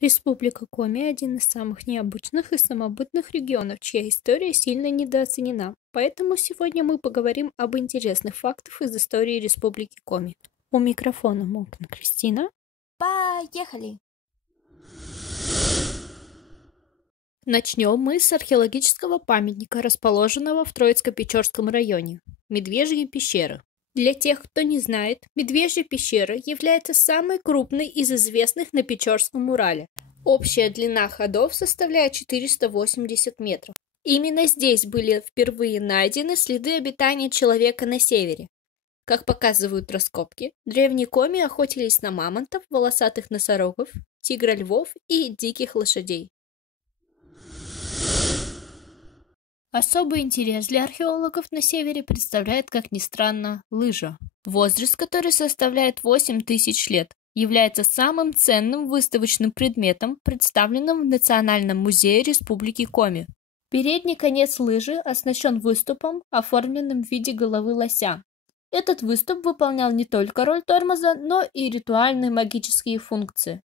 Республика Коми– один из самых необычных и самобытных регионов, чья история сильно недооценена. Поэтому сегодня мы поговорим об интересных фактах из истории Республики Коми. У микрофона Мокн Кристина. Поехали! Начнем мы с археологического памятника, расположенного в Троицко-Печорском районе – Медвежьи пещеры. Для тех, кто не знает, Медвежья пещера является самой крупной из известных на Печорском Урале. Общая длина ходов составляет 480 метров. Именно здесь были впервые найдены следы обитания человека на севере. Как показывают раскопки, древние коми охотились на мамонтов, волосатых носорогов, тигра-львов и диких лошадей. Особый интерес для археологов на севере представляет, как ни странно, лыжа. Возраст, который составляет 8000 лет, является самым ценным выставочным предметом, представленным в Национальном музее Республики Коми. Передний конец лыжи оснащен выступом, оформленным в виде головы лося. Этот выступ выполнял не только роль тормоза, но и ритуальные магические функции.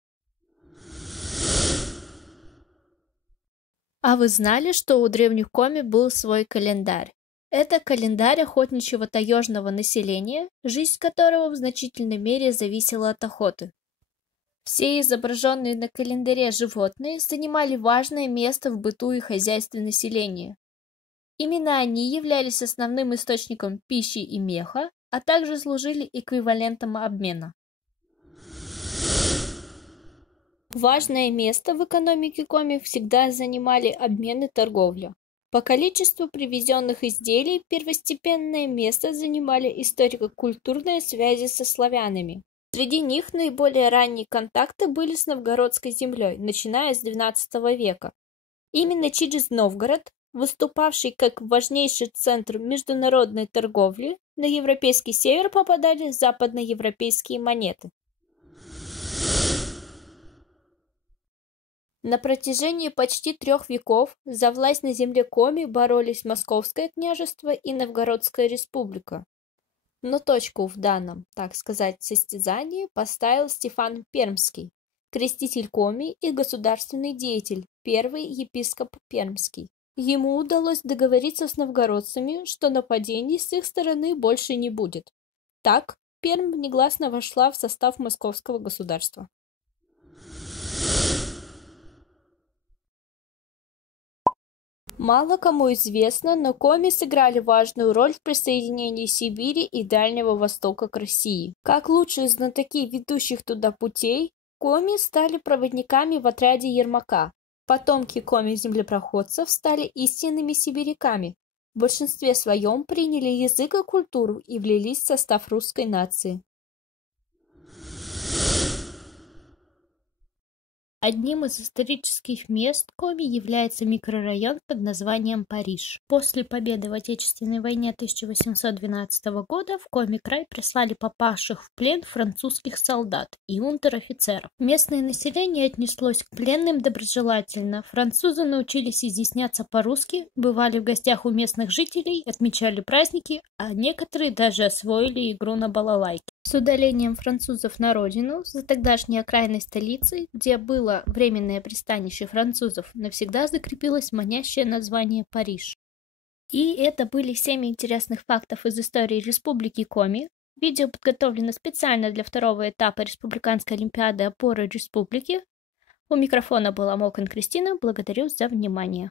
А вы знали, что у древних коми был свой календарь? Это календарь охотничьего таежного населения, жизнь которого в значительной мере зависела от охоты. Все изображенные на календаре животные занимали важное место в быту и хозяйстве населения. Именно они являлись основным источником пищи и меха, а также служили эквивалентом обмена. Важное место в экономике коми всегда занимали обмен и торговля. По количеству привезенных изделий первостепенное место занимали историко-культурные связи со славянами. Среди них наиболее ранние контакты были с новгородской землей, начиная с XII века. Именно через Новгород, выступавший как важнейший центр международной торговли, на европейский север попадали западноевропейские монеты. На протяжении почти 3 веков за власть на земле коми боролись Московское княжество и Новгородская республика. Но точку в данном, так сказать, состязании поставил Стефан Пермский, креститель коми и государственный деятель, первый епископ Пермский. Ему удалось договориться с новгородцами, что нападений с их стороны больше не будет. Так, Пермь негласно вошла в состав московского государства. Мало кому известно, но коми сыграли важную роль в присоединении Сибири и Дальнего Востока к России. Как лучшие знатоки ведущих туда путей, коми стали проводниками в отряде Ермака. Потомки коми-землепроходцев стали истинными сибиряками. В большинстве своем приняли язык и культуру и влились в состав русской нации. Одним из исторических мест Коми является микрорайон под названием Париж. После победы в Отечественной войне 1812 года в Коми-край прислали попавших в плен французских солдат и унтер-офицеров. Местное население отнеслось к пленным доброжелательно. Французы научились изъясняться по-русски, бывали в гостях у местных жителей, отмечали праздники, а некоторые даже освоили игру на балалайке. С удалением французов на родину, за тогдашней окраинной столицей, где было временное пристанище французов, навсегда закрепилось манящее название Париж. И это были 7 интересных фактов из истории Республики Коми. Видео подготовлено специально для 2-го этапа Республиканской олимпиады «Опоры республики». У микрофона была Мокн Кристина. Благодарю за внимание.